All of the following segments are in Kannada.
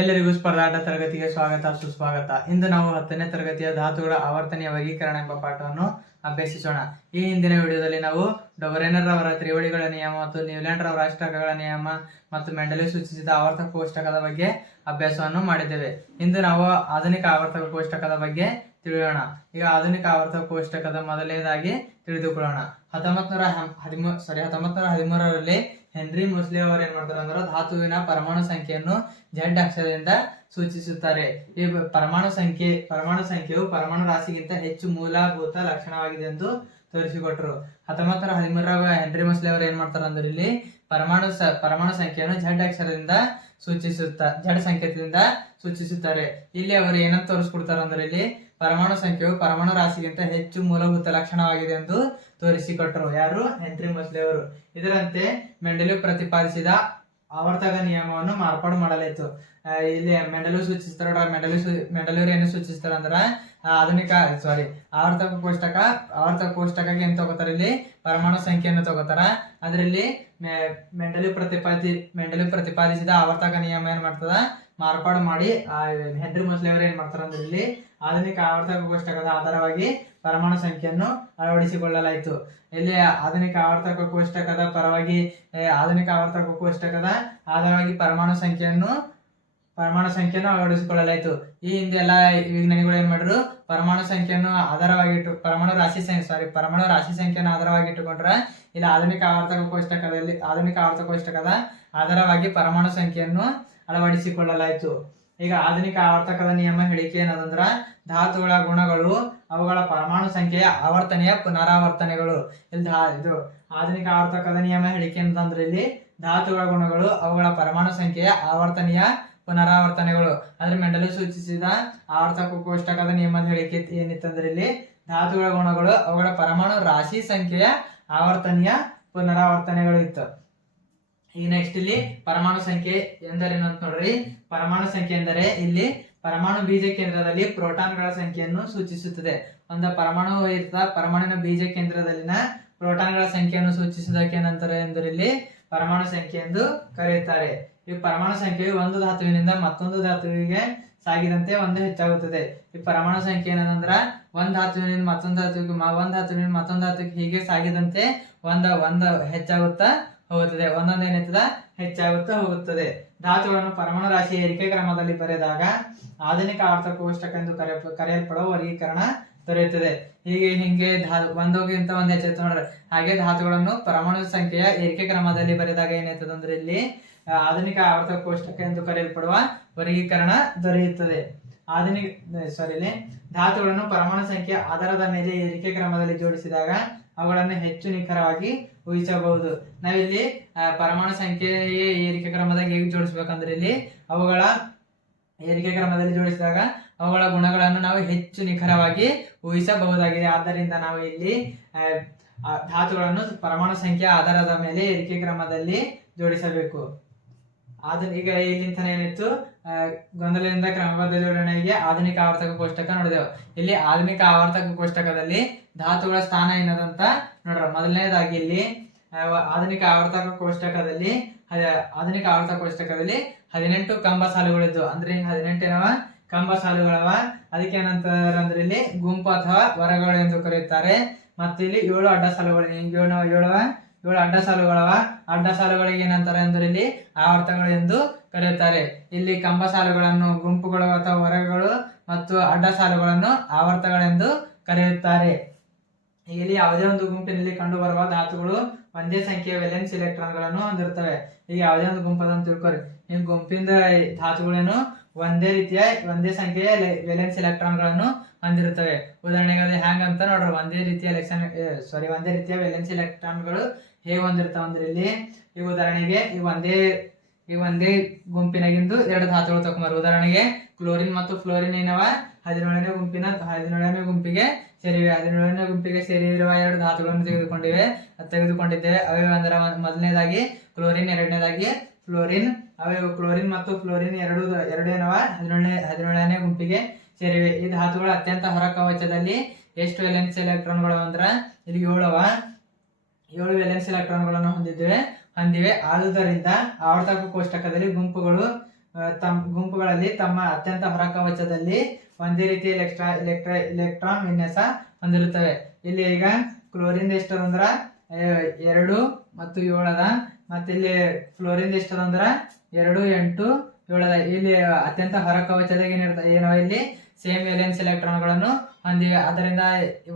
ಎಲ್ಲರಿಗೂ ಸ್ಪರ್ಧಾಟ ತರಗತಿಗೆ ಸ್ವಾಗತ, ಸುಸ್ವಾಗತ. ಇಂದು ನಾವು ಹತ್ತನೇ ತರಗತಿಯ ಧಾತುಗಳ ಆವರ್ತನೀಯ ವರ್ಗೀಕರಣ ಎಂಬ ಪಾಠವನ್ನು ಅಭ್ಯಸಿಸೋಣ. ಈ ಹಿಂದಿನ ವಿಡಿಯೋದಲ್ಲಿ ನಾವು ಡೊಬರೇನರ್ ಅವರ ತ್ರಿವಳಿಗಳ ನಿಯಮ ಮತ್ತು ನ್ಯೂಲ್ಯಾಂಡ್ ಅವರ ಅಷ್ಟಕಗಳ ನಿಯಮ ಮತ್ತು ಮೆಂಡಲಿ ಸೂಚಿಸಿದ ಆವರ್ತಕ ಕೋಷ್ಟಕದ ಬಗ್ಗೆ ಅಭ್ಯಾಸವನ್ನು ಮಾಡಿದ್ದೇವೆ. ಇಂದು ನಾವು ಆಧುನಿಕ ಆವರ್ತಕ ಕೋಷ್ಟಕದ ಬಗ್ಗೆ ತಿಳಿಯೋಣ. ಈಗ ಆಧುನಿಕ ಆವರ್ತಕ ಕೋಷ್ಟಕದ ಮೊದಲನೇದಾಗಿ ತಿಳಿದುಕೊಳ್ಳೋಣ. ಹತ್ತೊಂಬತ್ತು ನೂರ ಹದಿಮೂರು ಸಾರಿ ಹತ್ತೊಂಬತ್ತು ನೂರ ಹದಿಮೂರರಲ್ಲಿ ಹೆನ್ರಿ ಮುಸ್ಲಿ ಅವರು ಏನ್ ಮಾಡ್ತಾರೆ ಅಂದ್ರೆ ಧಾತುವಿನ ಪರಮಾಣು ಸಂಖ್ಯೆಯನ್ನು ಜೆಡ್ ಅಕ್ಷರದಿಂದ ಸೂಚಿಸುತ್ತಾರೆ. ಈ ಪರಮಾಣು ಸಂಖ್ಯೆ, ಪರಮಾಣು ಸಂಖ್ಯೆಯು ಪರಮಾಣು ರಾಶಿಗಿಂತ ಹೆಚ್ಚು ಮೂಲಭೂತ ಲಕ್ಷಣವಾಗಿದೆ ಎಂದು ತೋರಿಸಿಕೊಟ್ರು. ಹತ್ತೊಂಬತ್ತರ ಹದಿಮೂರರಾಗ ಹೆನ್ರಿ ಮುಸ್ಲಿ ಅವರು ಏನ್ ಮಾಡ್ತಾರೆ ಅಂದ್ರೆ ಇಲ್ಲಿ ಪರಮಾಣು ಪರಮಾಣು ಸಂಖ್ಯೆಯನ್ನು ಝಡ್ ಅಕ್ಷರದಿಂದ ಸೂಚಿಸುತ್ತ ಜಡ್ ಸಂಕೇತದಿಂದ ಸೂಚಿಸುತ್ತಾರೆ. ಇಲ್ಲಿ ಅವರು ಏನಂತ ತೋರಿಸ್ಕೊಡ್ತಾರೆ ಅಂದ್ರೆ ಇಲ್ಲಿ ಪರಮಾಣು ಸಂಖ್ಯೆಯು ಪರಮಾಣು ರಾಶಿಗಿಂತ ಹೆಚ್ಚು ಮೂಲಭೂತ ಲಕ್ಷಣವಾಗಿದೆ ಎಂದು ತೋರಿಸಿಕೊಟ್ಟರು. ಯಾರು? ಹೆನ್ರಿ ಮೊಸ್ಲಿ ಅವರು. ಇದರಂತೆ ಮೆಂಡಲು ಪ್ರತಿಪಾದಿಸಿದ ಆವರ್ತಕ ನಿಯಮವನ್ನು ಮಾರ್ಪಾಡು ಮಾಡಲಾಯಿತು. ಇಲ್ಲಿ ಮೆಂಡಲು ಸೂಚಿಸ್ತಾರ ಮೆಂಡಲು ಮೆಂಡಲೂರು ಏನು ಸೂಚಿಸ್ತಾರ ಅಂದ್ರೆ ಆಧುನಿಕ ಸಾರಿ ಆವರ್ತಕ ಕೋಷ್ಟಕ, ಆವರ್ತಕ ಕೋಷ್ಟಕಕ್ಕೆ ಏನ್ ತಗೋತಾರ ಇಲ್ಲಿ? ಪರಮಾಣು ಸಂಖ್ಯೆಯನ್ನು ತಗೋತಾರ. ಅದರಲ್ಲಿ ಮೆಂಡಲು ಪ್ರತಿಪಾದಿ, ಮೆಂಡಲು ಪ್ರತಿಪಾದಿಸಿದ ಆವರ್ತಕ ನಿಯಮ ಏನ್ ಮಾಡ್ತದ? ಮಾರ್ಪಾಡು ಮಾಡಿ ಹೆನ್ರಿ ಮೊಸ್ಲೆ ಅವರು ಏನ್ ಮಾಡ್ತಾರ ಅಂದ್ರೆ ಇಲ್ಲಿ ಆಧುನಿಕ ಆವರ್ತಕ ಕೋಷ್ಟಕದ ಆಧಾರವಾಗಿ ಪರಮಾಣು ಸಂಖ್ಯೆಯನ್ನು ಅಳವಡಿಸಿಕೊಳ್ಳಲಾಯಿತು. ಇಲ್ಲಿ ಆಧುನಿಕ ಆವರ್ತಕ ಕೋಷ್ಟಕದ ಪರವಾಗಿ ಆಧುನಿಕ ಆವರ್ತಕ ಕೋಷ್ಟಕದ ಆಧಾರವಾಗಿ ಪರಮಾಣು ಸಂಖ್ಯೆಯನ್ನು ಪರಮಾಣು ಸಂಖ್ಯೆಯನ್ನು ಅಳವಡಿಸಿಕೊಳ್ಳಲಾಯಿತು. ಈ ಹಿಂದೆ ಎಲ್ಲ ವಿಜ್ಞಾನಿಗಳು ಏನ್ ಮಾಡಿದ್ರು? ಪರಮಾಣು ಸಂಖ್ಯೆಯನ್ನು ಆಧಾರವಾಗಿಟ್ಟು, ಪರಮಾಣು ರಾಶಿ ಸಂಖ್ಯೆ ಸಾರಿ ಪರಮಾಣು ರಾಶಿ ಸಂಖ್ಯೆಯನ್ನು ಆಧಾರವಾಗಿಟ್ಟುಕೊಂಡ್ರ ಇಲ್ಲಿ ಆಧುನಿಕ ಆವರ್ತಕ ಕೋಷ್ಟಕದಲ್ಲಿ, ಆಧುನಿಕ ಆವರ್ತಕ ಕೋಷ್ಟಕದ ಆಧಾರವಾಗಿ ಪರಮಾಣು ಸಂಖ್ಯೆಯನ್ನು ಅಳವಡಿಸಿಕೊಳ್ಳಲಾಯಿತು. ಈಗ ಆಧುನಿಕ ಆವರ್ತಕದ ನಿಯಮ ಹೇಳಿಕೆ ಏನದಂದ್ರ ಧಾತುಗಳ ಗುಣಗಳು ಅವುಗಳ ಪರಮಾಣು ಸಂಖ್ಯೆಯ ಆವರ್ತನೆಯ ಪುನರಾವರ್ತನೆಗಳು. ಇಲ್ಲಿ ಇದು ಆಧುನಿಕ ಆವರ್ತಕದ ನಿಯಮ ಹೇಳಿಕೆ ಅಂತಂದ್ರೆ ಇಲ್ಲಿ ಧಾತುಗಳ ಗುಣಗಳು ಅವುಗಳ ಪರಮಾಣು ಸಂಖ್ಯೆಯ ಆವರ್ತನೆಯ ಪುನರಾವರ್ತನೆಗಳು. ಅಂದ್ರೆ ಮೆಂಡಲು ಸೂಚಿಸಿದ ಆವರ್ತಕ ಕೋಷ್ಟಕದ ನಿಯಮದ ಹೇಳಿಕೆ ಏನಿತ್ತಂದ್ರೆ ಇಲ್ಲಿ ಧಾತುಗಳ ಗುಣಗಳು ಅವುಗಳ ಪರಮಾಣು ರಾಶಿ ಸಂಖ್ಯೆಯ ಆವರ್ತನೀಯ ಪುನರಾವರ್ತನೆಗಳು ಇತ್ತು. ಈಗ ನೆಕ್ಸ್ಟ್ ಇಲ್ಲಿ ಪರಮಾಣು ಸಂಖ್ಯೆ ಎಂದರೇನು ಅಂತ ನೋಡ್ರಿ. ಪರಮಾಣು ಸಂಖ್ಯೆ ಎಂದರೆ ಇಲ್ಲಿ ಪರಮಾಣು ಬೀಜ ಕೇಂದ್ರದಲ್ಲಿ ಪ್ರೋಟಾನ್ಗಳ ಸಂಖ್ಯೆಯನ್ನು ಸೂಚಿಸುತ್ತದೆ. ಒಂದು ಪರಮಾಣು ಇರ್ತದ, ಪರಮಾಣುವಿನ ಬೀಜ ಕೇಂದ್ರದಲ್ಲಿನ ಪ್ರೋಟಾನ್ಗಳ ಸಂಖ್ಯೆಯನ್ನು ಸೂಚಿಸುವುದಕ್ಕೆ ಏನಂತಾರೆ ಎಂದರೆ ಇಲ್ಲಿ ಪರಮಾಣು ಸಂಖ್ಯೆ ಎಂದು ಕರೆಯುತ್ತಾರೆ. ಈ ಪರಮಾಣು ಸಂಖ್ಯೆಯು ಒಂದು ಧಾತುವಿನಿಂದ ಮತ್ತೊಂದು ಧಾತುವಿಗೆ ಸಾಗಿದಂತೆ ಒಂದು ಹೆಚ್ಚಾಗುತ್ತದೆ. ಈ ಪರಮಾಣು ಸಂಖ್ಯೆ ಏನಂದ್ರ ಒಂದ್ ಧಾತುವಿನಿಂದ ಮತ್ತೊಂದು ಧಾತುವಿಗೆ ಒಂದ್ ಧಾತುವಿನಿಂದ ಮತ್ತೊಂದು ಧಾತುವಿಗೆ ಹೀಗೆ ಸಾಗಿದಂತೆ ಒಂದ ಒಂದ ಹೆಚ್ಚಾಗುತ್ತಾ ಹೋಗುತ್ತದೆ. ಒಂದೊಂದು ಏನಾಯ್ತದ ಹೆಚ್ಚಾಗುತ್ತಾ ಹೋಗುತ್ತದೆ. ಧಾತುಗಳನ್ನು ಪರಮಾಣು ರಾಶಿ ಏರಿಕೆ ಕ್ರಮದಲ್ಲಿ ಬರೆದಾಗ ಆಧುನಿಕ ಆವರ್ತ ಕೋಷ್ಟಕ ಎಂದು ಕರೆ ಕರೆಯಲ್ಪಡುವ ವರ್ಗೀಕರಣ ದೊರೆಯುತ್ತದೆ. ಹೀಗೆ ಹಿಂಗೆ ಧಾ ಒಂದೋಗಿಂತ ಒಂದು ಹೆಚ್ಚಾಯ್ತು ನೋಡ್ರಿ. ಹಾಗೆ ಧಾತುಗಳನ್ನು ಪರಮಾಣು ಸಂಖ್ಯೆಯ ಏರಿಕೆ ಕ್ರಮದಲ್ಲಿ ಬರೆದಾಗ ಏನಾಯ್ತದೆ ಅಂದ್ರೆ ಇಲ್ಲಿ ಆಧುನಿಕ ಅರ್ಥಕೋಷ್ಟಕ ಕೋಷ್ಟಕ ಎಂದು ಕರೆಯಲ್ಪಡುವ ವರ್ಗೀಕರಣ ದೊರೆಯುತ್ತದೆ. ಆಧುನಿಕ ಸಾರಿ ಧಾತುಗಳನ್ನು ಪರಮಾಣು ಸಂಖ್ಯೆಯ ಆಧಾರದ ಮೇಲೆ ಏರಿಕೆ ಕ್ರಮದಲ್ಲಿ ಜೋಡಿಸಿದಾಗ ಅವುಗಳನ್ನು ಹೆಚ್ಚು ನಿಖರವಾಗಿ ಊಹಿಸಬಹುದು. ನಾವಿಲ್ಲಿ ಪರಮಾಣು ಸಂಖ್ಯೆಯ ಏರಿಕೆ ಕ್ರಮದಾಗ ಹೇಗೆ ಜೋಡಿಸ್ಬೇಕಂದ್ರೆ ಇಲ್ಲಿ ಅವುಗಳ ಏರಿಕೆ ಕ್ರಮದಲ್ಲಿ ಜೋಡಿಸಿದಾಗ ಅವುಗಳ ಗುಣಗಳನ್ನು ನಾವು ಹೆಚ್ಚು ನಿಖರವಾಗಿ ಊಹಿಸಬಹುದಾಗಿದೆ. ಆದ್ದರಿಂದ ನಾವು ಇಲ್ಲಿ ಧಾತುಗಳನ್ನು ಪರಮಾಣು ಸಂಖ್ಯೆ ಆಧಾರದ ಮೇಲೆ ಏರಿಕೆ ಕ್ರಮದಲ್ಲಿ ಜೋಡಿಸಬೇಕು. ಆಧುನಿಕ ಈಗ ಇಲ್ಲಿಂತನೇ ಏನಿತ್ತು? ಗೊಂದಲದಿಂದ ಕ್ರಮಬದ್ಧ ಜೋಡಣೆಗೆ ಆಧುನಿಕ ಆವರ್ತಕ ಕೋಷ್ಟಕ ನೋಡಿದೆವು. ಇಲ್ಲಿ ಆಧುನಿಕ ಆವರ್ತಕ ಕೋಷ್ಟಕದಲ್ಲಿ ಧಾತುಗಳ ಸ್ಥಾನ ಏನದಂತ ನೋಡ್ರ. ಮೊದಲನೇದಾಗಿ ಇಲ್ಲಿ ಆಧುನಿಕ ಆವರ್ತಕ ಕೋಷ್ಟಕದಲ್ಲಿ ಆಧುನಿಕ ಆವರ್ತಕ ಕೋಷ್ಟಕದಲ್ಲಿ ಹದಿನೆಂಟು ಕಂಬ ಸಾಲುಗಳಿದ್ದು ಅಂದ್ರೆ ಹಿಂಗ್ ಹದಿನೆಂಟು ಏನವ ಕಂಬ ಸಾಲುಗಳವ ಅದಕ್ಕೆ ಏನಂತಾರೆ ಅಂದ್ರೆ ಇಲ್ಲಿ ಗುಂಪು ಅಥವಾ ವರಗಳು ಎಂದು ಕರೆಯುತ್ತಾರೆ. ಮತ್ತು ಇಲ್ಲಿ ಏಳು ಅಡ್ಡ ಸಾಲುಗಳು ಏಳು ಏಳವ? ಏಳು ಅಡ್ಡ ಸಾಲುಗಳವ ಅಡ್ಡ ಸಾಲುಗಳಿಗೆ ಏನಂತಾರೆ ಅಂದ್ರೆ ಇಲ್ಲಿ ಆವರ್ತಗಳು ಎಂದು ಕರೆಯುತ್ತಾರೆ. ಇಲ್ಲಿ ಕಂಬ ಸಾಲುಗಳನ್ನು ಗುಂಪುಗಳು ಅಥವಾ ಹೊರಗಳು ಮತ್ತು ಅಡ್ಡ ಸಾಲುಗಳನ್ನು ಆವರ್ತಗಳೆಂದು ಕರೆಯುತ್ತಾರೆ. ಇಲ್ಲಿ ಯಾವುದೇ ಒಂದು ಗುಂಪಿನಲ್ಲಿ ಕಂಡುಬರುವ ಧಾತುಗಳು ಒಂದೇ ಸಂಖ್ಯೆಯ ವೆಲೆನ್ಸ್ ಇಲೆಕ್ಟ್ರಾನ್ಗಳನ್ನು ಹೊಂದಿರುತ್ತವೆ. ಈಗ ಯಾವುದೇ ಒಂದು ಗುಂಪದನ್ನು ತಿಳ್ಕೊರಿ ಈ ಗುಂಪಿಂದ ಧಾತುಗಳೇನು ಒಂದೇ ರೀತಿಯ ಒಂದೇ ಸಂಖ್ಯೆಯ ವೆಲೆನ್ಸ್ ಎಲೆಕ್ಟ್ರಾನ್ಗಳನ್ನು ಹೊಂದಿರುತ್ತವೆ. ಉದಾಹರಣೆಗೆ ಅದು ಅಂತ ನೋಡ್ರಿ. ಒಂದೇ ರೀತಿಯ ಎಲೆಕ್ಷನ್ ಸಾರಿ ಒಂದೇ ರೀತಿಯ ವೆಲೆನ್ಸ್ ಎಲೆಕ್ಟ್ರಾನ್ಗಳು ಹೇಗೆ ಹೊಂದಿರ್ತಾವ ಅಂದ್ರೆ ಇಲ್ಲಿ ಈಗ ಉದಾಹರಣೆಗೆ ಈ ಒಂದೇ ಈ ಒಂದೇ ಗುಂಪಿನಾಗಿಂದು ಎರಡು ಧಾತುಗಳು ತಗೊಂಬಾರ ಉದಾಹರಣೆಗೆ ಕ್ಲೋರಿನ್ ಮತ್ತು ಫ್ಲೋರಿನ್ ಏನವ? ಹದಿನೇಳನೇ ಗುಂಪಿನ, ಹದಿನೇಳನೇ ಗುಂಪಿಗೆ ಸೇರಿವೆ. ಹದಿನೇಳನೇ ಗುಂಪಿಗೆ ಸೇರಿರುವ ಎರಡು ಧಾತುಗಳನ್ನು ತೆಗೆದುಕೊಂಡಿವೆ. ತೆಗೆದುಕೊಂಡಿದ್ದೇವೆ. ಅವೇ ಅಂದ್ರೆ ಮೊದಲನೇದಾಗಿ ಕ್ಲೋರಿನ್, ಎರಡನೇದಾಗಿ ಫ್ಲೋರಿನ್. ಅವೇ ಕ್ಲೋರಿನ್ ಮತ್ತು ಫ್ಲೋರಿನ್ ಎರಡು ಎರಡು ಏನವ? ಹದಿನೇಳನೇ ಹದಿನೇಳನೇ ಗುಂಪಿಗೆ ಸೇರಿವೆ. ಈ ಧಾತುಗಳು ಅತ್ಯಂತ ಹೊರ ಕವಚದಲ್ಲಿ ಎಷ್ಟು ವೆಲೆನ್ಸ್ ಎಲೆಕ್ಟ್ರಾನ್ಗಳು ಅಂದ್ರೆ? ಇಲ್ಲಿ ಏಳವ. ಏಳು ವೇಲೆನ್ಸ್ ಎಲೆಕ್ಟ್ರಾನ್ಗಳನ್ನು ಹೊಂದಿದ್ದೇವೆ, ಹೊಂದಿವೆ. ಆದುದರಿಂದ ಆವರ್ತಕ ಕೋಷ್ಟಕದಲ್ಲಿ ಗುಂಪುಗಳು ತಮ್ಮ ಗುಂಪುಗಳಲ್ಲಿ ತಮ್ಮ ಅತ್ಯಂತ ಹೊರಕವಚದಲ್ಲಿ ಒಂದೇ ರೀತಿಯ ಎಲೆಕ್ಟ್ರಾ ಎಲೆಕ್ಟ್ರಾ ಎಲೆಕ್ಟ್ರಾನ್ ವಿನ್ಯಾಸ ಹೊಂದಿರುತ್ತವೆ. ಇಲ್ಲಿ ಈಗ ಕ್ಲೋರಿನ್ ಎಷ್ಟದಂದ್ರ ಎರಡು ಮತ್ತು ಏಳದ, ಮತ್ತೆ ಇಲ್ಲಿ ಫ್ಲೋರಿನ್ ಎಷ್ಟದಂದ್ರ ಎರಡು, ಎಂಟು, ಏಳದ. ಇಲ್ಲಿ ಅತ್ಯಂತ ಹೊರಕವಚದಾಗ ಏನಿರ್ತದೆ ಏನೋ ಇಲ್ಲಿ? ಸೇಮ್ ವೇಲೆನ್ಸ್ ಎಲೆಕ್ಟ್ರಾನ್ಗಳನ್ನು ಹೊಂದಿವೆ. ಅದರಿಂದ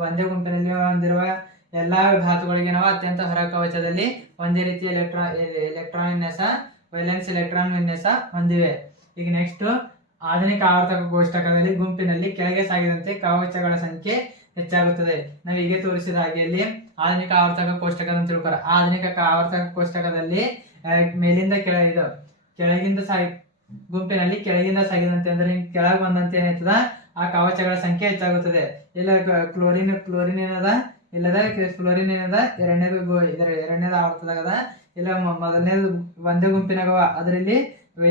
ಒಂದೇ ಗುಂಪಿನಲ್ಲಿ ಹೊಂದಿರುವ ಎಲ್ಲಾ ಧಾತುಗಳಿಗೆ ನಾವು ಅತ್ಯಂತ ಹೊರಕವಚದಲ್ಲಿ ಒಂದೇ ರೀತಿಯ ಎಲೆಕ್ಟ್ರಾನ್ ಎಲೆಕ್ಟ್ರಾನ್ ವಿನ್ಯಾಸ ವೇಲೆನ್ಸ್ ಎಲೆಕ್ಟ್ರಾನ್ ವಿನ್ಯಾಸ ಹೊಂದಿವೆ. ಈಗ ನೆಕ್ಸ್ಟ್ ಆಧುನಿಕ ಆವರ್ತಕ ಕೋಷ್ಟಕದಲ್ಲಿ ಗುಂಪಿನಲ್ಲಿ ಕೆಳಗೆ ಸಾಗಿದಂತೆ ಕವಚಗಳ ಸಂಖ್ಯೆ ಹೆಚ್ಚಾಗುತ್ತದೆ. ನಾವು ಹೀಗೆ ತೋರಿಸಿದ ಹಾಗೆ ಇಲ್ಲಿ ಆಧುನಿಕ ಆವರ್ತಕ ಕೋಷ್ಟಕ ಅಂತ ತಿಳ್ಕೊರ. ಆಧುನಿಕ ಆವರ್ತಕ ಕೋಷ್ಟಕದಲ್ಲಿ ಮೇಲಿಂದ ಕೆಳ ಇದು, ಕೆಳಗಿಂದ ಸಾಗಿ, ಗುಂಪಿನಲ್ಲಿ ಕೆಳಗಿಂದ ಸಾಗಿದಂತೆ ಅಂದ್ರೆ ಕೆಳಗೆ ಬಂದಂತೆ ಏನಾಯ್ತದ ಆ ಕವಚಗಳ ಸಂಖ್ಯೆ ಹೆಚ್ಚಾಗುತ್ತದೆ. ಇಲ್ಲ ಕ್ಲೋರಿನ್ ಕ್ಲೋರಿನ್ ಏನದ? ಇಲ್ಲದ ಫ್ಲೋರಿನ್ ಏನದ? ಎರಡನೇದು ಇದರ ಎರಡನೇದು ಆವರ್ತದಾಗ ಇಲ್ಲ ಮೊದಲನೇದು ಒಂದೇ ಗುಂಪಿನಾಗ ಅದರಲ್ಲಿ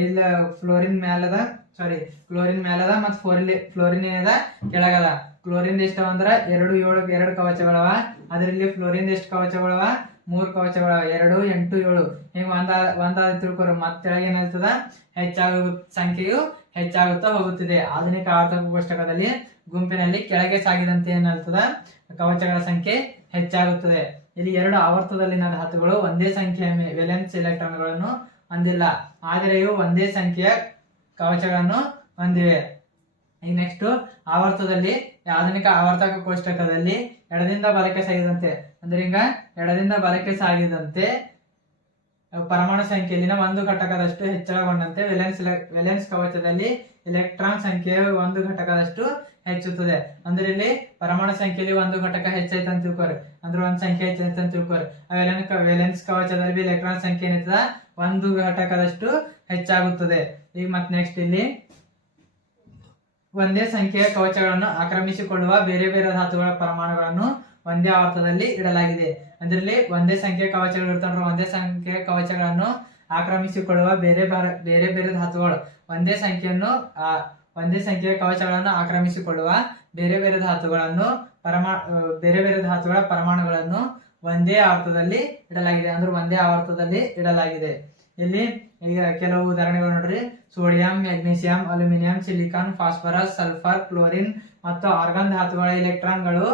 ಇಲ್ಲ ಫ್ಲೋರಿನ್ ಮ್ಯಾಲದ ಸಾರಿ ಕ್ಲೋರಿನ್ ಮ್ಯಾಲದ ಮತ್ತು ಫ್ಲೋರಿನ್ ಫ್ಲೋರಿನ್ ಏನದ? ಕೆಳಗದ. ಕ್ಲೋರಿನ್ ಎಷ್ಟು ಅಂದ್ರ ಎರಡು, ಏಳು, ಎರಡು ಕವಚಗಳವ. ಅದರಲ್ಲಿ ಫ್ಲೋರಿನ್ ಎಷ್ಟು ಕವಚಗಳವ? ಮೂರು ಕವಚಗಳವ. ಎರಡು, ಎಂಟು, ಏಳು. ಹಿಂಗ ಒಂದ, ಒಂದಾದ ತಿಳ್ಕೊರು. ಮತ್ತೆ ಏನಾಗ್ತದ? ಹೆಚ್ಚಾಗ ಸಂಖ್ಯೆಯು ಹೆಚ್ಚಾಗುತ್ತಾ ಹೋಗುತ್ತಿದೆ. ಆಧುನಿಕ ಆವರ್ತಕ ಕೋಷ್ಟಕದಲ್ಲಿ ಗುಂಪಿನಲ್ಲಿ ಕೆಳಗೆ ಸಾಗಿದಂತೆ ಏನಾಗ್ತದ? ಕವಚಗಳ ಸಂಖ್ಯೆ ಹೆಚ್ಚಾಗುತ್ತದೆ. ಇಲ್ಲಿ ಎರಡು ಆವರ್ತದಲ್ಲಿನ ಧಾತುಗಳು ಒಂದೇ ಸಂಖ್ಯೆಯ ವೆಲೆನ್ಸ್ ಎಲೆಕ್ಟ್ರಾನ್ಗಳನ್ನು ಹೊಂದಿಲ್ಲ. ಆದರೆ ಇವು ಒಂದೇ ಸಂಖ್ಯೆಯ ಕವಚಗಳನ್ನು ಹೊಂದಿವೆ. ಈಗ ನೆಕ್ಸ್ಟ್ ಆವರ್ತದಲ್ಲಿ, ಆಧುನಿಕ ಆವರ್ತಕ ಕೋಷ್ಟಕದಲ್ಲಿ ಎಡದಿಂದ ಬಲಕ್ಕೆ ಸಾಗಿದಂತೆ, ಅಂದ್ರೆ ಈಗ ಎಡದಿಂದ ಬಲಕ್ಕೆ ಸಾಗಿದಂತೆ ಪರಮಾಣು ಸಂಖ್ಯೆಯಲ್ಲಿನ ಒಂದು ಘಟಕದಷ್ಟು ಹೆಚ್ಚಳಗೊಂಡಂತೆ ವೆಲೆನ್ಸ್ ವೆಲೆನ್ಸ್ ಕವಚದಲ್ಲಿ ಎಲೆಕ್ಟ್ರಾನ್ ಸಂಖ್ಯೆಯು ಒಂದು ಘಟಕದಷ್ಟು ಹೆಚ್ಚುತ್ತದೆ. ಅಂದ್ರೆ ಇಲ್ಲಿ ಪರಮಾಣು ಸಂಖ್ಯೆಯಲ್ಲಿ ಒಂದು ಘಟಕ ಹೆಚ್ಚೈತೆ ಅಂತ ತಿಳ್ಕೊರಿ. ಅಂದ್ರೆ ಒಂದು ಸಂಖ್ಯೆ ಹೆಚ್ಚೈತೆ ಅಂತ ತಿಳ್ಕೊರಿ. ಆ ವೆಲೆನ್ ವೆಲೆನ್ಸ್ ಕವಚದಲ್ಲಿ ಎಲೆಕ್ಟ್ರಾನ್ ಸಂಖ್ಯೆ ಏನಿರ್ತದ? ಒಂದು ಘಟಕದಷ್ಟು ಹೆಚ್ಚಾಗುತ್ತದೆ. ಈಗ ಮತ್ತೆ ನೆಕ್ಸ್ಟ್ ಇಲ್ಲಿ ಒಂದೇ ಸಂಖ್ಯೆಯ ಕವಚಗಳನ್ನು ಆಕ್ರಮಿಸಿಕೊಳ್ಳುವ ಬೇರೆ ಬೇರೆ ಧಾತುಗಳ ಪರಮಾಣುಗಳನ್ನು ಒಂದೇ ಆವರ್ತದಲ್ಲಿ ಇಡಲಾಗಿದೆ. ಅದರಲ್ಲಿ ಒಂದೇ ಸಂಖ್ಯೆ ಕವಚಗಳು ಇರ್ತಾವ್ರ ಒಂದೇ ಸಂಖ್ಯೆ ಕವಚಗಳನ್ನು ಆಕ್ರಮಿಸಿಕೊಳ್ಳುವ ಬೇರೆ ಬಾರ- ಬೇರೆ ಧಾತುಗಳು. ಒಂದೇ ಸಂಖ್ಯೆಯನ್ನು ಒಂದೇ ಸಂಖ್ಯೆಯ ಕವಚಗಳನ್ನು ಆಕ್ರಮಿಸಿಕೊಳ್ಳುವ ಬೇರೆ ಬೇರೆ ಧಾತುಗಳನ್ನು ಪರಮಾ ಬೇರೆ ಬೇರೆ ಧಾತುಗಳ ಪರಮಾಣುಗಳನ್ನು ಒಂದೇ ಆವರ್ತದಲ್ಲಿ ಇಡಲಾಗಿದೆ. ಅಂದ್ರೆ ಒಂದೇ ಆವರ್ತದಲ್ಲಿ ಇಡಲಾಗಿದೆ. ಇಲ್ಲಿ ಈಗ ಕೆಲವು ಉದಾಹರಣೆಗಳು ನೋಡ್ರಿ. Sodium magnesium aluminium, silicon, phosphorus, sulphur, chlorine ಮತ್ತು ಆರ್ಗನ್ ಧಾತುಗಳ ಇಲೆಕ್ಟ್ರಾನ್ಗಳು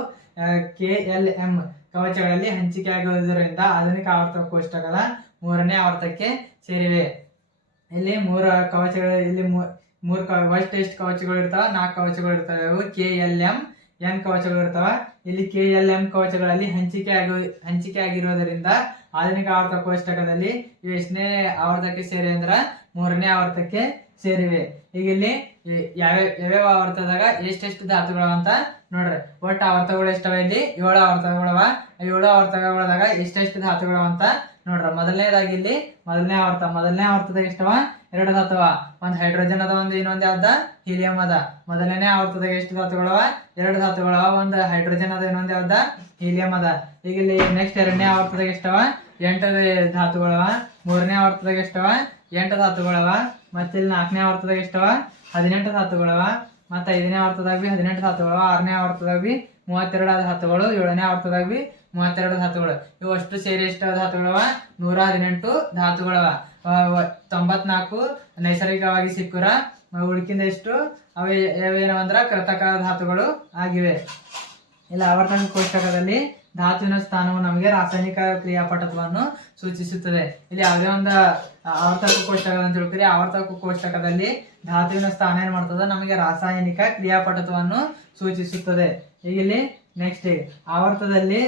ಕೆ ಎಲ್ ಎಂ ಕವಚಗಳಲ್ಲಿ ಹಂಚಿಕೆ ಆಗುವುದರಿಂದ ಆಧುನಿಕ ಆವರ್ತಕ ಕೋಷ್ಟಕದ ಮೂರನೇ ಆವರ್ತಕ್ಕೆ ಸೇರಿವೆ. ಇಲ್ಲಿ ಮೂರು ಕವಚಗಳು, ಇಲ್ಲಿ ಮೂರು ಕವ ವಸ್ಟ್ ಎಷ್ಟು ಕವಚಗಳು ಇರ್ತಾವ, ನಾಲ್ಕು ಕವಚಗಳು ಇರ್ತವೆ. ಅವು ಕೆ ಎಲ್ ಎಂ ಎನ್ ಕವಚಗಳು ಇರ್ತಾವ. ಇಲ್ಲಿ ಕೆ ಎಲ್ ಎಂ ಕವಚಗಳಲ್ಲಿ ಹಂಚಿಕೆ ಆಗು, ಹಂಚಿಕೆ ಆಗಿರೋದರಿಂದ ಆಧುನಿಕ ಆವರ್ತ ಕೋಷ್ಟಕದಲ್ಲಿ ಇವು. ಎಷ್ಟನೇ ಆವರ್ತಕ್ಕೆ ಸೇರಿ ಅಂದ್ರೆ ಮೂರನೇ ಆವರ್ತಕ್ಕೆ ಸೇರಿವೆ. ಈಗ ಇಲ್ಲಿ ಯಾವ ಯಾವ ಯಾವ್ಯಾವ ಆವರ್ತದಾಗ ಎಷ್ಟೆಷ್ಟು ಧಾತುಗಳು ಅಂತ ನೋಡ್ರಿ. ಒಟ್ಟು ಆವರ್ತಗಳು ಎಷ್ಟವ ಇಲ್ಲಿ? ಏಳು ಆವರ್ತಗಳವ ಏಳು ಆವರ್ತಗಳದಾಗ ಎಷ್ಟೆಷ್ಟು ಧಾತುಗಳು ಅಂತ ನೋಡ್ರ. ಮೊದಲನೇದಾಗಿ ಇಲ್ಲಿ ಮೊದಲನೇ ಆವರ್ತ ಮೊದಲನೇ ಆವರ್ತದಾಗ ಎಷ್ಟವ? ಎರಡು ಧಾತುವ. ಒಂದು ಹೈಡ್ರೋಜನ್ ಅದ, ಒಂದು ಇನ್ನೊಂದೇ ಯಾವ್ದ? ಹೀಲಿಯಂ ಅದ. ಮೊದಲನೇ ಆವರ್ತದಾಗ ಎಷ್ಟು ಧಾತುಗಳವ? ಎರಡು ಧಾತುಗಳವ. ಒಂದು ಹೈಡ್ರೋಜನ್ ಅದ, ಇನ್ನೊಂದೇ ಯಾವ್ದ? ಹೀಲಿಯಂ ಅದ. ಈಗ ಇಲ್ಲಿ ನೆಕ್ಸ್ಟ್ ಎರಡನೇ ಆವರ್ತದಾಗ ಎಷ್ಟವ? ಎಂಟು ಧಾತುಗಳವ, ಮೂರನೇ ಆವರ್ತದಾಗ ಎಷ್ಟವ? ಎಂಟು ಧಾತುಗಳವ ಮತ್ತೆ ಇಲ್ಲಿ ನಾಲ್ಕನೇ ಆವರ್ತದಾಗ ಎಷ್ಟವ? ಹದಿನೆಂಟು ಧಾತುಗಳವ, ಮತ್ತೆ ಐದನೇ ಆವರ್ತದಾಗ ಬಿ ಹದಿನೆಂಟು ಧಾತುಗಳವ, ಆರನೇ ಆವರ್ತದಾಗ ಬಿ ಮೂವತ್ತೆರಡು ಧಾತುಗಳು, ಏಳನೇ ಆವರ್ತದಾಗ ಬಿ ಮೂವತ್ತೆರಡು ಧಾತುಗಳು. ಇವು ಅಷ್ಟು ಸೇರಿ ಎಷ್ಟು ಧಾತುಗಳವ? ನೂರ ಹದಿನೆಂಟು ಧಾತುಗಳವ. ತೊಂಬತ್ನಾಲ್ಕು ನೈಸರ್ಗಿಕವಾಗಿ ಸಿಕ್ಕುರ ಉಳ್ಕಿಂದ ಎಷ್ಟು? ಅವೇ ಯಾವೇನವಂದ್ರ ಕೃತಕ ಧಾತುಗಳು ಆಗಿವೆ. ಇಲ್ಲ ಆವರ್ತಕ ಕೋಷ್ಟಕದಲ್ಲಿ ಧಾತುವಿನ ಸ್ಥಾನವು ನಮಗೆ ರಾಸಾಯನಿಕ ಕ್ರಿಯಾಪಟತ್ವವನ್ನು ಸೂಚಿಸುತ್ತದೆ. ಇಲ್ಲಿ ಯಾವುದೇ ಒಂದು ಆವರ್ತಕ ಅಂತ ತಿಳ್ಕೊರಿ. ಆವರ್ತಕ ಕೋಷ್ಟಕದಲ್ಲಿ ಧಾತುವಿನ ಸ್ಥಾನ ಏನು ಮಾಡ್ತದೆ? ನಮಗೆ ರಾಸಾಯನಿಕ ಕ್ರಿಯಾಪಟತ್ವವನ್ನು ಸೂಚಿಸುತ್ತದೆ. ಈಗ ಇಲ್ಲಿ ನೆಕ್ಸ್ಟ್ ಆವರ್ತದಲ್ಲಿ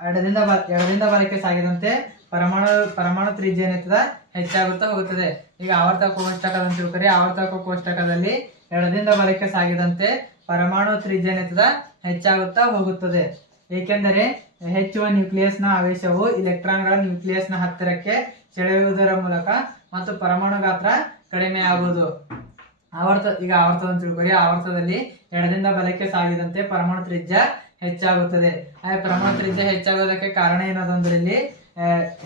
ಎಡದಿಂದ ಬ ಎಡದಿಂದ ಬಲಕ್ಕೆ ಸಾಗಿದಂತೆ ಪರಮಾಣು ಪರಮಾಣು ತ್ರಿಜ್ಯ ಏನಿರ್ತದ ಹೆಚ್ಚಾಗುತ್ತಾ ಹೋಗುತ್ತದೆ. ಈಗ ಆವರ್ತಕ ಕೋಷ್ಟಕದ ಅಂತ ತಿಳ್ಕೊರಿ. ಆವರ್ತಕ ಕೋಷ್ಟಕದಲ್ಲಿ ಎಡದಿಂದ ಬಲಕ್ಕೆ ಸಾಗಿದಂತೆ ಪರಮಾಣು ತ್ರಿಜ್ಯ ಏನಿರ್ತದ ಹೆಚ್ಚಾಗುತ್ತಾ ಹೋಗುತ್ತದೆ. ಏಕೆಂದರೆ ಹೆಚ್ಚುವ ನ್ಯೂಕ್ಲಿಯಸ್ನ ಆವೇಶವು ಇಲೆಕ್ಟ್ರಾನ್ಗಳ ನ್ಯೂಕ್ಲಿಯಸ್ನ ಹತ್ತಿರಕ್ಕೆ ಸೆಳೆಯುವುದರ ಮೂಲಕ ಮತ್ತು ಪರಮಾಣು ಗಾತ್ರ ಕಡಿಮೆ ಆಗುವುದು. ಆವರ್ತ, ಈಗ ಆವರ್ತ ಅಂತ ತಿಳ್ಕೊರಿ ಆವರ್ತದಲ್ಲಿ ಎಡದಿಂದ ಬಲಕ್ಕೆ ಸಾಗಿದಂತೆ ಪರಮಾಣು ತ್ರಿಜ್ಯ ಹೆಚ್ಚಾಗುತ್ತದೆ. ಆ ಪರಮಾಣು ತ್ರಿಜ್ಯ ಹೆಚ್ಚಾಗೋದಕ್ಕೆ ಕಾರಣ ಏನದಂದ್ರೆ ಇಲ್ಲಿ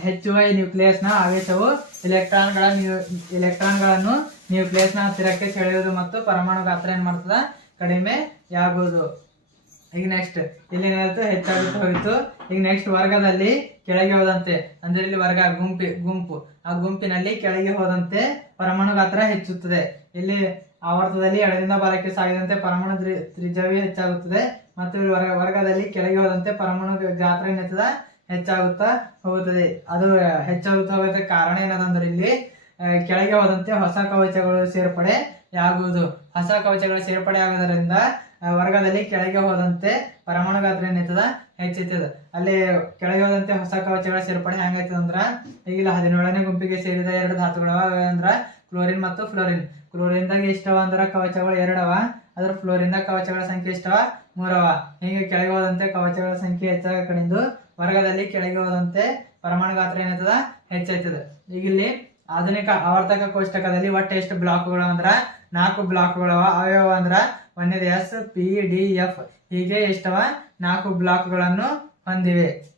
ಹೆಚ್ಚುವ ನ್ಯೂಕ್ಲಿಯಸ್ನ ಆವೇಶವು ಇಲೆಕ್ಟ್ರಾನ್ಗಳ ನ್ಯೂ, ಇಲೆಕ್ಟ್ರಾನ್ಗಳನ್ನು ನ್ಯೂಕ್ಲಿಯಸ್ನ ಹತ್ತಿರಕ್ಕೆ ಸೆಳೆಯುವುದು ಮತ್ತು ಪರಮಾಣು ಗಾತ್ರ ಏನ್ ಮಾಡ್ತದ? ಕಡಿಮೆ ಆಗುವುದು ಈಗ ನೆಕ್ಸ್ಟ್ ಇಲ್ಲಿ ಏನಾಯ್ತು ಹೆಚ್ಚಾಗುತ್ತಾ ಹೋಯಿತು. ಈಗ ನೆಕ್ಸ್ಟ್ ವರ್ಗದಲ್ಲಿ ಕೆಳಗೆ ಹೋದಂತೆ. ಅಂದ್ರೆ ಇಲ್ಲಿ ವರ್ಗ ಗುಂಪಿ, ಗುಂಪು. ಆ ಗುಂಪಿನಲ್ಲಿ ಕೆಳಗೆ ಹೋದಂತೆ ಪರಮಾಣು ಗಾತ್ರ ಹೆಚ್ಚುತ್ತದೆ. ಇಲ್ಲಿ ಆವರ್ತದಲ್ಲಿ ಎಡದಿಂದ ಬಲಕ್ಕೆ ಸಾಗಿದಂತೆ ಪರಮಾಣು ತ್ರಿ- ತ್ರಿಜವಿ ಹೆಚ್ಚಾಗುತ್ತದೆ. ಮತ್ತು ಇಲ್ಲಿ ವರ್ಗ, ವರ್ಗದಲ್ಲಿ ಕೆಳಗೆ ಹೋದಂತೆ ಪರಮಾಣು ಗಾತ್ರ ಏನಾಗ್ತದ ಹೆಚ್ಚಾಗುತ್ತಾ ಹೋಗುತ್ತದೆ. ಅದು ಹೆಚ್ಚಾಗುತ್ತಾ ಹೋಗೋದಕ್ಕೆ ಕಾರಣ ಏನದಂದ್ರೆ ಇಲ್ಲಿ ಕೆಳಗೆ ಹೋದಂತೆ ಹೊಸ ಕವಚಗಳು ಸೇರ್ಪಡೆ ಆಗುವುದು. ಹೊಸ ಕವಚಗಳು ಸೇರ್ಪಡೆ ಆಗೋದರಿಂದ ವರ್ಗದಲ್ಲಿ ಕೆಳಗೆ ಹೋದಂತೆ ಪರಮಾಣು ಗಾತ್ರ ಏನಾಯ್ತದ? ಹೆಚ್ಚೈತದ. ಅಲ್ಲಿ ಕೆಳಗೆ ಹೋದಂತೆ ಹೊಸ ಕವಚಗಳ ಸೇರ್ಪಡೆ ಹೆಂಗೈತದ ಅಂದ್ರ ಈಗ ಇಲ್ಲಿ ಹದಿನೇಳನೇ ಗುಂಪಿಗೆ ಸೇರಿದ ಎರಡು ಧಾತುಗಳವ ಅಂದ್ರ ಕ್ಲೋರಿನ್ ಮತ್ತು ಫ್ಲೋರಿನ್. ಕ್ಲೋರಿನ್ದಾಗ ಎಷ್ಟವ ಅಂದ್ರ ಕವಚಗಳು ಎರಡವ, ಅದ್ರ ಫ್ಲೋರಿನ್ದಾಗ ಕವಚಗಳ ಸಂಖ್ಯೆ ಎಷ್ಟವ? ಮೂರವ. ಹೀಗೆ ಕೆಳಗೆ ಹೋದಂತೆ ಕವಚಗಳ ಸಂಖ್ಯೆ ಹೆಚ್ಚಾಗ ಕಡಿಂದು ವರ್ಗದಲ್ಲಿ ಕೆಳಗೆ ಹೋದಂತೆ ಪರಮಾಣು ಗಾತ್ರ ಏನಾಯ್ತದ? ಹೆಚ್ಚಾಯ್ತದ ಈಗ ಇಲ್ಲಿ ಆಧುನಿಕ ಆವರ್ತಕ ಕೋಷ್ಟಕದಲ್ಲಿ ಒಟ್ಟು ಎಷ್ಟು ಬ್ಲಾಕ್ಗಳು ಅಂದ್ರ, ನಾಲ್ಕು ಬ್ಲಾಕ್ಗಳವ. ಅವ್ಯಾವ ಅಂದ್ರ ಒಂದೇದು ಎಸ್ ಪಿ ಡಿ ಎಫ್ ಹೀಗೆ ಎಷ್ಟವ? ನಾಲ್ಕು ಬ್ಲಾಕ್ಗಳನ್ನು ಹೊಂದಿವೆ.